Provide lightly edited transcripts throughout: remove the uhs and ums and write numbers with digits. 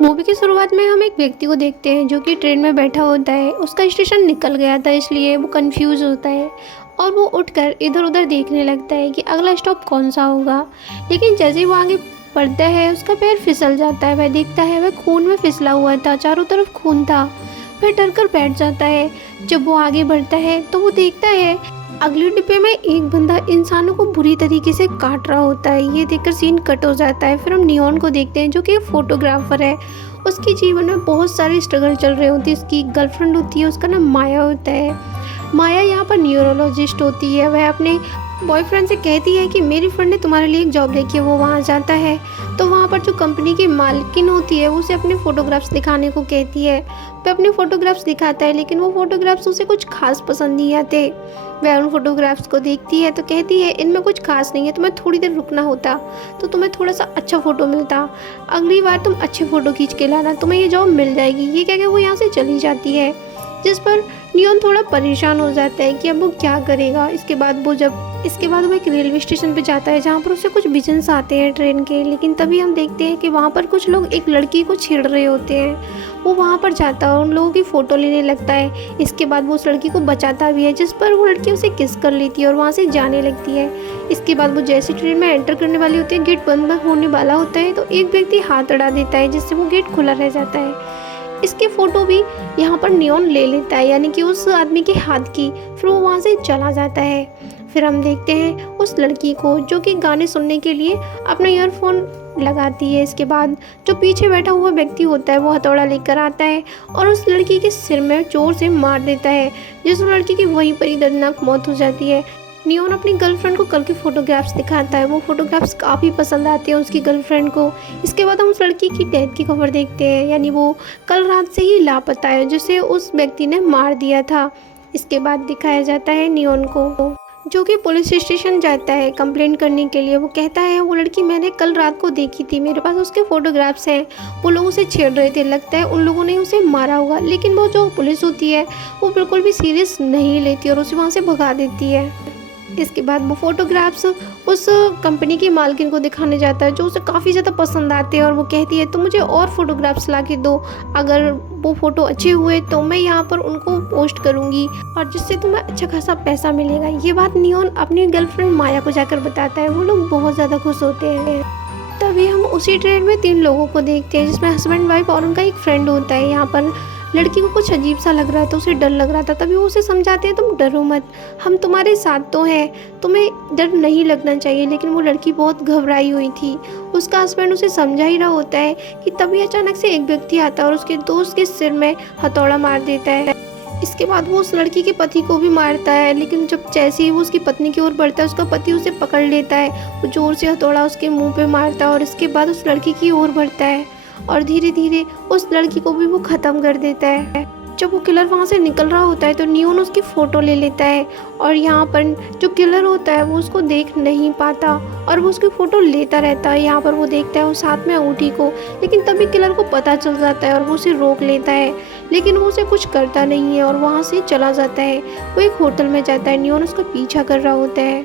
Movie की शुरुआत में हम एक व्यक्ति को देखते हैं जो कि ट्रेन में बैठा होता है। उसका स्टेशन निकल गया था इसलिए वो कंफ्यूज होता है और वो उठकर इधर उधर देखने लगता है कि अगला स्टॉप कौन सा होगा। लेकिन जैसे ही वो आगे बढ़ता है उसका पैर फिसल जाता है। वह देखता है वह खून में फिसला हुआ था, चारों तरफ खून था। वह डर कर बैठ जाता है। जब वो आगे बढ़ता है तो वो देखता है अगले डिब्बे में एक बंदा इंसानों को बुरी तरीके से काट रहा होता है। ये देखकर सीन कट हो जाता है। फिर हम नियॉन को देखते हैं जो कि एक फोटोग्राफर है। उसके जीवन में बहुत सारे स्ट्रगल चल रहे होते हैं। उसकी गर्लफ्रेंड होती है, उसका नाम माया होता है। माया यहाँ पर न्यूरोलॉजिस्ट होती है। वह अपने बॉयफ्रेंड से कहती है कि मेरी फ्रेंड ने तुम्हारे लिए एक जॉब देखी है। वो वहाँ जाता है तो वहाँ पर जो कंपनी की मालकिन होती है वो उसे अपने फ़ोटोग्राफ्स दिखाने को कहती है। वह अपने फ़ोटोग्राफ्स दिखाता है लेकिन वो फ़ोटोग्राफ्स उसे कुछ खास पसंद नहीं आते। वह उन फोटोग्राफ्स को देखती है तो कहती है इनमें कुछ खास नहीं है, तुम्हें थोड़ी देर रुकना होता तो तुम्हें थोड़ा सा अच्छा फ़ोटो मिलता। अगली बार तुम अच्छे फ़ोटो खींच के लाना, तुम्हें ये जॉब मिल जाएगी। ये कह के वो यहाँ से चली जाती है, जिस पर नियॉन थोड़ा परेशान हो जाता है कि अब वो क्या करेगा। इसके बाद वो एक रेलवे स्टेशन पे जाता है जहाँ पर उसे कुछ विजन्स आते हैं ट्रेन के। लेकिन तभी हम देखते हैं कि वहाँ पर कुछ लोग एक लड़की को छेड़ रहे होते हैं। वो वहाँ पर जाता है और उन लोगों की फ़ोटो लेने लगता है। इसके बाद वो उस लड़की को बचाता भी है, जिस पर वो लड़की उसे किस कर लेती है और वहाँ से जाने लगती है। इसके बाद वो जैसे ट्रेन में एंटर करने वाली होती है, गेट बंद होने वाला होता है तो एक व्यक्ति हाथ अड़ा देता है जिससे वो गेट खुला रह जाता है। इसकी फ़ोटो भी यहाँ पर नियॉन ले लेता है, यानी कि उस आदमी के हाथ की। फिर वो वहाँ से चला जाता है। फिर हम देखते हैं उस लड़की को जो कि गाने सुनने के लिए अपना ईयरफोन लगाती है। इसके बाद जो पीछे बैठा हुआ व्यक्ति होता है वो हथौड़ा लेकर आता है और उस लड़की के सिर में जोर से मार देता है, जिस लड़की की वहीं पर ही दर्दनाक मौत हो जाती है। नियॉन अपनी गर्लफ्रेंड को कल के फ़ोटोग्राफ्स दिखाता है। वो फ़ोटोग्राफ्स काफ़ी पसंद आते हैं उसकी गर्लफ्रेंड को। इसके बाद हम उस लड़की की डेथ की खबर देखते हैं, यानी वो कल रात से ही लापता है जिसे उस व्यक्ति ने मार दिया था। इसके बाद दिखाया जाता है नियॉन को जो कि पुलिस स्टेशन जाता है कंप्लेंट करने के लिए। वो कहता है वो लड़की मैंने कल रात को देखी थी, मेरे पास उसके फ़ोटोग्राफ्स हैं। वो लोग उसे छेड़ रहे थे, लगता है उन लोगों ने उसे मारा होगा। लेकिन वो जो पुलिस होती है वो बिल्कुल भी सीरियस नहीं लेती और उसे वहाँ से भगा देती है। इसके बाद वो फ़ोटोग्राफ्स उस कंपनी की मालकिन को दिखाने जाता है जो उसे काफ़ी ज़्यादा पसंद आते हैं और वो कहती है तुम मुझे और फ़ोटोग्राफ्स ला के दो, अगर वो फ़ोटो अच्छे हुए तो मैं यहाँ पर उनको पोस्ट करूँगी और जिससे तुम्हें अच्छा खासा पैसा मिलेगा। ये बात नियॉन अपनी गर्लफ्रेंड माया को जाकर बताता है। वो लोग बहुत ज़्यादा खुश होते हैं। तभी हम उसी ट्रेन में 3 लोगों को देखते हैं जिसमें हस्बैंड वाइफ और उनका एक फ्रेंड होता है। यहाँ पर लड़की को कुछ अजीब सा लग रहा था, उसे डर लग रहा था। तभी वो उसे समझाते हैं तुम डरो मत, हम तुम्हारे साथ तो हैं, तुम्हें डर नहीं लगना चाहिए। लेकिन वो लड़की बहुत घबराई हुई थी। उसका हस्बैंड उसे समझा ही रहा होता है कि तभी अचानक से एक व्यक्ति आता है और उसके दोस्त के सिर में हथौड़ा मार देता है। इसके बाद वो उस लड़की के पति को भी मारता है, लेकिन जब जैसे ही वो उसकी पत्नी की ओर बढ़ता है उसका पति उसे पकड़ लेता है। वो जोर से हथौड़ा उसके मुंह पे मारता है और इसके बाद उस लड़की की ओर बढ़ता है और धीरे धीरे उस लड़की को भी वो ख़त्म कर देता है। जब वो किलर वहाँ से निकल रहा होता है तो नियॉन उसकी फ़ोटो ले लेता है और यहाँ पर जो किलर होता है वो उसको देख नहीं पाता और वो उसकी फ़ोटो लेता रहता है। यहाँ पर वो देखता है उस हाथ में अंगूठी को, लेकिन तभी किलर को पता चल जाता है और वो उसे रोक लेता है। लेकिन वो उसे कुछ करता नहीं है और वहाँ से चला जाता है। वो एक होटल में जाता है, नियॉन उसका पीछा कर रहा होता है।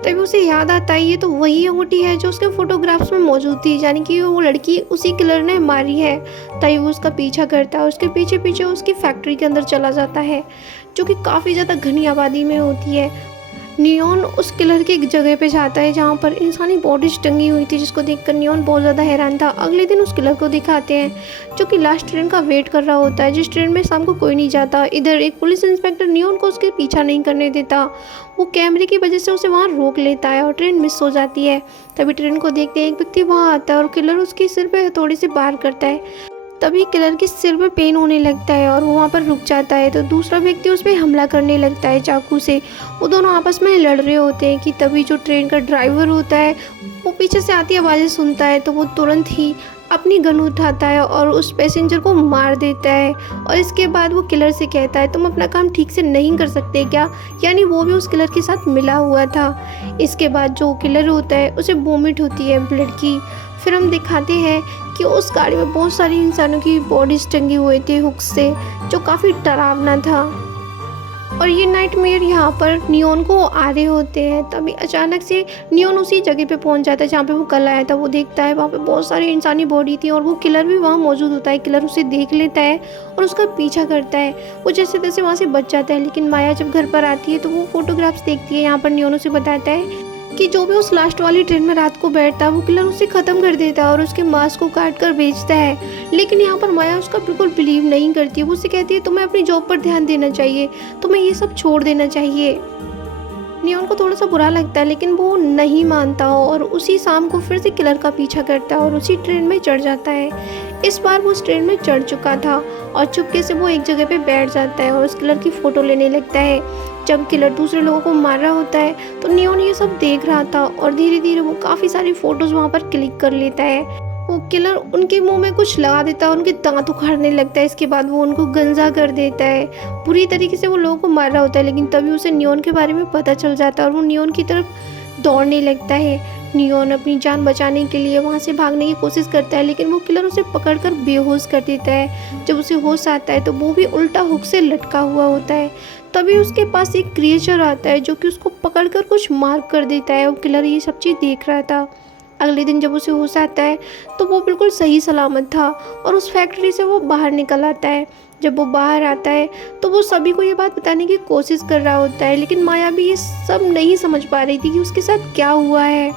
तभी उसे याद आता है ये तो वही अंगूठी है जो उसके फोटोग्राफ्स में मौजूद थी, यानी कि वो लड़की उसी किलर ने मारी है। तभी वो उसका पीछा करता है, उसके पीछे पीछे उसकी फैक्ट्री के अंदर चला जाता है जो कि काफ़ी ज़्यादा घनी आबादी में होती है। नियॉन उस किलर की एक जगह पे जाता है जहाँ पर इंसानी बॉडीज टंगी हुई थी, जिसको देखकर नियॉन बहुत ज़्यादा हैरान था। अगले दिन उस किलर को दिखाते हैं जो कि लास्ट ट्रेन का वेट कर रहा होता है, जिस ट्रेन में शाम को कोई नहीं जाता। इधर एक पुलिस इंस्पेक्टर नियॉन को उसके पीछा नहीं करने देता। वो कैमरे की वजह से उसे वहाँ रोक लेता है और ट्रेन मिस हो जाती है। तभी ट्रेन को देखते हैं एक व्यक्ति वहाँ आता है और किलर उसके सिर पे हथौड़े से वार करता है। तभी किलर के सिर में पेन होने लगता है और वो वहाँ पर रुक जाता है तो दूसरा व्यक्ति उस पर हमला करने लगता है चाकू से। वो दोनों आपस में लड़ रहे होते हैं कि तभी जो ट्रेन का ड्राइवर होता है वो पीछे से आती आवाज़ें सुनता है तो वो तुरंत ही अपनी गन उठाता है और उस पैसेंजर को मार देता है। और इसके बाद वो किलर से कहता है तुम अपना काम ठीक से नहीं कर सकते क्या, यानी वो भी उस किलर के साथ मिला हुआ था। इसके बाद जो किलर होता है उसे वोमिट होती है ब्लड की। फिर हम दिखाते हैं कि उस गाड़ी में बहुत सारी इंसानों की बॉडीज टंगी हुई थी हुक से, जो काफ़ी डरावना था। और ये नाइटमेयर यहाँ पर नियोन को आ रहे होते हैं। तभी अचानक से नियोन उसी जगह पे पहुँच जाता है जहाँ पे वो कल आया था। वो देखता है वहाँ पे बहुत सारी इंसानी बॉडी थी और वो किलर भी वहाँ मौजूद होता है। किलर उसे देख लेता है और उसका पीछा करता है। वो जैसे तैसे वहाँ से बच जाता है, लेकिन माया जब घर पर आती है तो वो फोटोग्राफ्स देखती है। यहाँ पर नियोन उसे बताता है कि जो भी उस लास्ट वाली ट्रेन में रात को बैठता है वो किलर उसे ख़त्म कर देता है और उसके मांस को काट कर बेचता है। लेकिन यहाँ पर माया उसका बिल्कुल बिलीव नहीं करती। वो उससे कहती है तुम्हें अपनी जॉब पर ध्यान देना चाहिए, तुम्हें ये सब छोड़ देना चाहिए। नियोन को थोड़ा सा बुरा लगता है, लेकिन वो नहीं मानता और उसी शाम को फिर से किलर का पीछा करता है और उसी ट्रेन में चढ़ जाता है। इस बार वो उस ट्रेन में चढ़ चुका था और चुपके से वो एक जगह पे बैठ जाता है और उस किलर की फ़ोटो लेने लगता है। जब किलर दूसरे लोगों को मार रहा होता है तो नियोन ये सब देख रहा था और धीरे धीरे वो काफ़ी सारी फ़ोटोज़ वहाँ पर क्लिक कर लेता है। वो किलर उनके मुंह में कुछ लगा देता है, उनके दांत उखाड़ने लगता है। इसके बाद वो उनको गंजा कर देता है। बुरी तरीके से वो लोगों को मार रहा होता है, लेकिन तभी उसे नियोन के बारे में पता चल जाता है और वो नियोन की तरफ दौड़ने लगता है। नियोन अपनी जान बचाने के लिए वहाँ से भागने की कोशिश करता है, लेकिन वो किलर उसे पकड़कर बेहोश कर देता है। जब उसे होश आता है तो वो भी उल्टा हुक से लटका हुआ होता है। तभी उसके पास एक क्रिएचर आता है जो कि उसको पकड़कर कुछ मार कर देता है। वो किलर ये सब चीज़ देख रहा था। अगले दिन जब उसे होश आता है तो वो बिल्कुल सही सलामत था और उस फैक्ट्री से वो बाहर निकल आता है। जब वो बाहर आता है तो वो सभी को ये बात बताने की कोशिश कर रहा होता है, लेकिन माया भी ये सब नहीं समझ पा रही थी कि उसके साथ क्या हुआ है।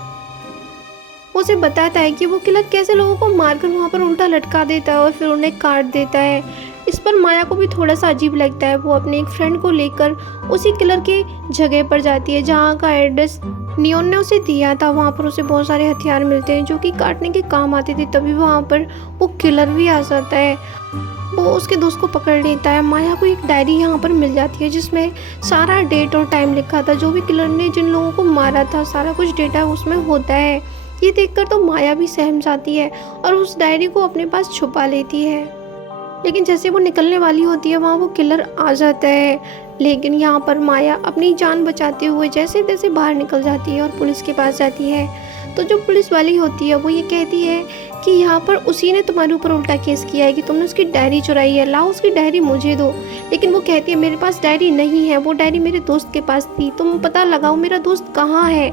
वो उसे बताता है कि वो किलर कैसे लोगों को मारकर वहाँ पर उल्टा लटका देता है और फिर उन्हें काट देता है। इस पर माया को भी थोड़ा सा अजीब लगता है। वो अपने एक फ्रेंड को लेकर उसी किलर के जगह पर जाती है जहाँ का एड्रेस नियोन ने उसे दिया था। वहाँ पर उसे बहुत सारे हथियार मिलते हैं जो कि काटने के काम आते थे। तभी वहाँ पर वो किलर भी आ जाता है। वो उसके दोस्त को पकड़ लेता है। माया को एक डायरी यहाँ पर मिल जाती है जिसमें सारा डेट और टाइम लिखा था। जो भी किलर ने जिन लोगों को मारा था सारा कुछ डेटा उसमें होता है। ये देखकर तो माया भी सहम जाती है और उस डायरी को अपने पास छुपा लेती है। लेकिन जैसे वो निकलने वाली होती है वहाँ वो किलर आ जाता है। लेकिन यहाँ पर माया अपनी जान बचाते हुए जैसे तैसे बाहर निकल जाती है और पुलिस के पास जाती है। तो जो पुलिस वाली होती है वो ये कहती है कि यहाँ पर उसी ने तुम्हारे ऊपर उल्टा केस किया है कि तुमने उसकी डायरी चुराई है, लाओ उसकी डायरी मुझे दो। लेकिन वो कहती है मेरे पास डायरी नहीं है, वो डायरी मेरे दोस्त के पास थी, तुम पता लगाओ मेरा दोस्त कहाँ है।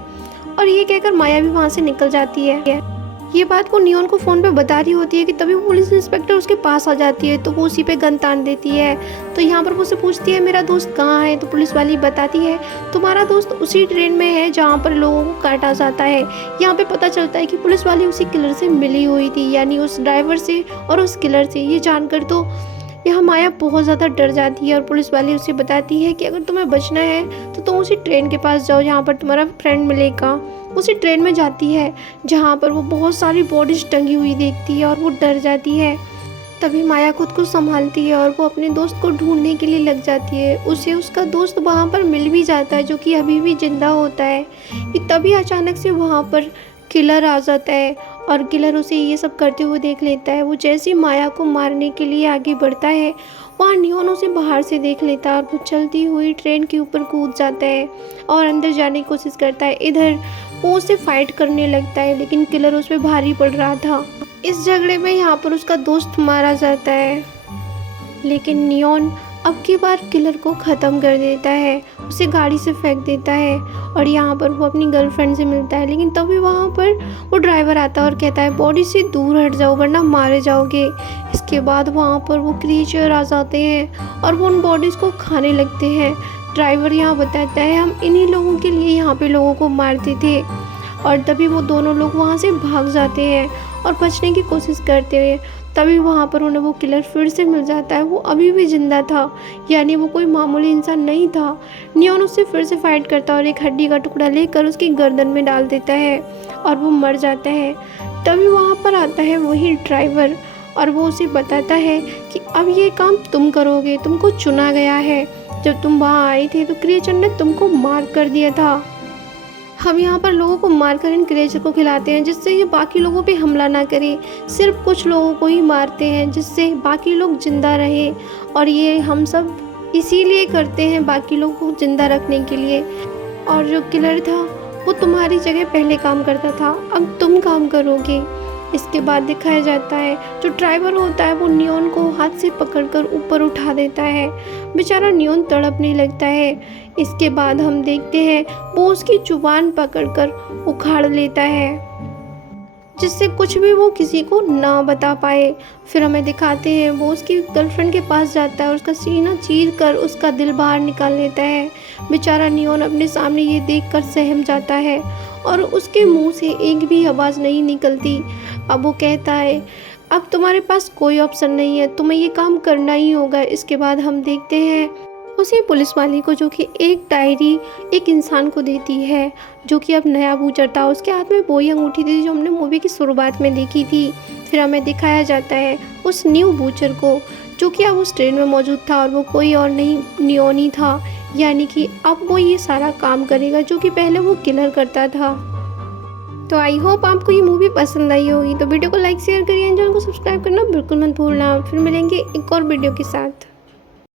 और ये कहकर माया भी वहाँ से निकल जाती है। ये बात को नियोन को फ़ोन पे बता रही होती है कि तभी वो पुलिस इंस्पेक्टर उसके पास आ जाती है। तो वो उसी पे गन तान देती है। तो यहाँ पर वो उससे पूछती है मेरा दोस्त कहाँ है। तो पुलिस वाली बताती है तुम्हारा दोस्त उसी ट्रेन में है जहाँ पर लोगों को काटा जाता है। यहाँ पे पता चलता है कि पुलिस वाली उसी किलर से मिली हुई थी, यानी उस ड्राइवर से और उस किलर से। ये जानकर तो यहाँ माया बहुत ज़्यादा डर जाती है और पुलिस वाली उसे बताती है कि अगर तुम्हें बचना है तो तुम उसी ट्रेन के पास जाओ जहाँ पर तुम्हारा फ्रेंड मिलेगा। उसी ट्रेन में जाती है जहाँ पर वो बहुत सारी बॉडीज टंगी हुई देखती है और वो डर जाती है। तभी माया खुद को संभालती है और वो अपने दोस्त को ढूंढने के लिए लग जाती है। उसे उसका दोस्त वहाँ पर मिल भी जाता है जो कि अभी भी जिंदा होता है। कि तभी अचानक से वहाँ पर किलर आ जाता है और किलर उसे ये सब करते हुए देख लेता है। वो जैसे माया को मारने के लिए आगे बढ़ता है वहाँ नियोन उसे बाहर से देख लेता है और वो चलती हुई ट्रेन के ऊपर कूद जाता है और अंदर जाने की कोशिश करता है। इधर वो उसे फाइट करने लगता है, लेकिन किलर उस पर भारी पड़ रहा था। इस झगड़े में यहाँ पर उसका दोस्त मारा जाता है, लेकिन नियोन अब की बार किलर को ख़त्म कर देता है, उसे गाड़ी से फेंक देता है और यहाँ पर वो अपनी गर्लफ्रेंड से मिलता है। लेकिन तभी वहाँ पर वो ड्राइवर आता है और कहता है बॉडी से दूर हट जाओ वरना मारे जाओगे। इसके बाद वहाँ पर वो क्रिएचर आ जाते हैं और वो उन बॉडीज़ को खाने लगते हैं। ड्राइवर यहाँ बताता है हम इन्हीं लोगों के लिए यहाँ पे लोगों को मारते थे। और तभी वो दोनों लोग वहाँ से भाग जाते हैं और बचने की कोशिश करते हैं। तभी वहाँ पर उन्हें वो किलर फिर से मिल जाता है। वो अभी भी जिंदा था, यानी वो कोई मामूली इंसान नहीं था। नियोन उससे फिर से फाइट करता है और एक हड्डी का टुकड़ा लेकर उसकी गर्दन में डाल देता है और वो मर जाता है। तभी वहाँ पर आता है वही ड्राइवर और वो उसे बताता है कि अब ये काम तुम करोगे, तुमको चुना गया है। जब तुम वहाँ आए थे तो क्रिएचर ने तुमको मार कर दिया था। हम यहाँ पर लोगों को मारकर इन क्रिएचर को खिलाते हैं जिससे ये बाकी लोगों पे हमला ना करे। सिर्फ कुछ लोगों को ही मारते हैं जिससे बाकी लोग जिंदा रहे, और ये हम सब इसीलिए करते हैं बाकी लोगों को जिंदा रखने के लिए। और जो किलर था वो तुम्हारी जगह पहले काम करता था, अब तुम काम करोगे। इसके बाद दिखाया जाता है जो ड्राइवर होता है वो नियोन को हाथ से पकड़कर ऊपर उठा देता है। बेचारा नियोन तड़पने लगता है। इसके बाद हम देखते हैं वो उसकी जुबान पकड़कर उखाड़ लेता है, जिससे कुछ भी वो किसी को ना बता पाए। फिर हमें दिखाते हैं वो उसकी गर्लफ्रेंड के पास जाता है और उसका सीना चीर कर उसका दिल बाहर निकाल लेता है। बेचारा नियोन अपने सामने ये देखकर सहम जाता है और उसके मुंह से एक भी आवाज़ नहीं निकलती। अब वो कहता है अब तुम्हारे पास कोई ऑप्शन नहीं है, तुम्हें ये काम करना ही होगा। इसके बाद हम देखते हैं उसी पुलिस वाले को जो कि एक डायरी एक इंसान को देती है जो कि अब नया बूचर था। उसके हाथ में वही अंगूठी थी जो हमने मूवी की शुरुआत में देखी थी। फिर हमें दिखाया जाता है उस न्यू बूचर को जो कि अब उस ट्रेन में मौजूद था और वो कोई और नहीं नियोन ही था, यानी कि अब वो ये सारा काम करेगा जो कि पहले वो किलर करता था। तो आई होप आपको ये मूवी पसंद आई होगी। तो वीडियो को लाइक शेयर करिए, चैनल को सब्सक्राइब करना बिल्कुल मत भूलना। फिर मिलेंगे एक और वीडियो के साथ।